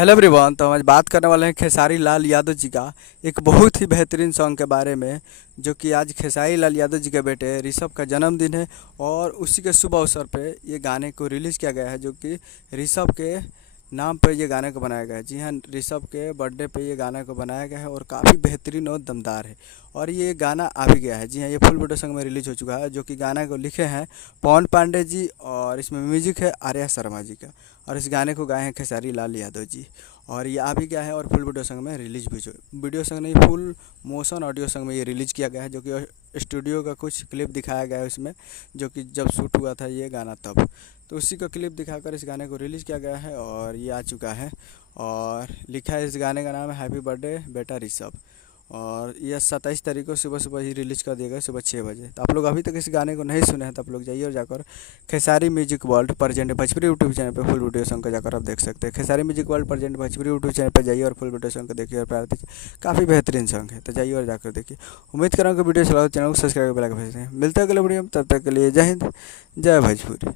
Hello everyone. तो हम आज बात करने वाले हैं खेसारी लाल यादव जी का एक बहुत ही बेहतरीन सॉन्ग के बारे में, जो कि आज खेसारी लाल यादव जी के बेटे ऋषभ का जन्मदिन है और उसी के शुभ अवसर पे ये गाने को रिलीज़ किया गया है, जो कि ऋषभ के नाम पे ये गाने को बनाया गया है। जी हाँ, ऋषभ के बर्थडे पे ये गाने को बनाया गया है और काफ़ी बेहतरीन और दमदार है। और ये गाना आ भी गया है। जी हाँ, ये फुल वीडियो सॉन्ग में रिलीज हो चुका है, जो कि गाना को लिखे हैं पवन पांडे जी और इसमें म्यूजिक है आर्या शर्मा जी का। और इस गाने को गाए हैं खेसारी लाल यादव जी। और ये आ भी गया है और फुल वीडियो सॉन्ग में रिलीज भी वीडियो सॉन्ग नहीं, फुल मोशन ऑडियो सॉन्ग में ये रिलीज किया गया है, जो कि स्टूडियो का कुछ क्लिप दिखाया गया है उसमें, जो कि जब शूट हुआ था ये गाना तब। तो उसी का क्लिप दिखाकर इस गाने को रिलीज़ किया गया है और ये आ चुका है। और लिखा है, इस गाने का नाम है हैप्पी बर्थडे बेटा ऋषभ। और यह 27 तारीख को सुबह सुबह ही रिलीज़ कर दिया गया, सुबह 6 बजे। तो आप लोग अभी तक इस गाने को नहीं सुने हैं तो आप लोग जाइए और जाकर Khesari music world present Bhojpuri YouTube channel पर फुल वीडियो सॉन्ग को जाकर आप देख सकते हैं। Khesari music world present Bhojpuri YouTube channel पर जाइए और फुल वीडियो सॉन्ग को देखिए और प्यार दीजिए। काफ़ी बेहतरीन सॉन्ग है, तो जाइए और जाकर देखिए। उम्मीद करूँगा वीडियो चलाओ, चैनल को सब्सक्राइब कर भेजते हैं। मिलते हैं अगले वीडियो में, तब तक के लिए जय हिंद, जय भोजपुरी।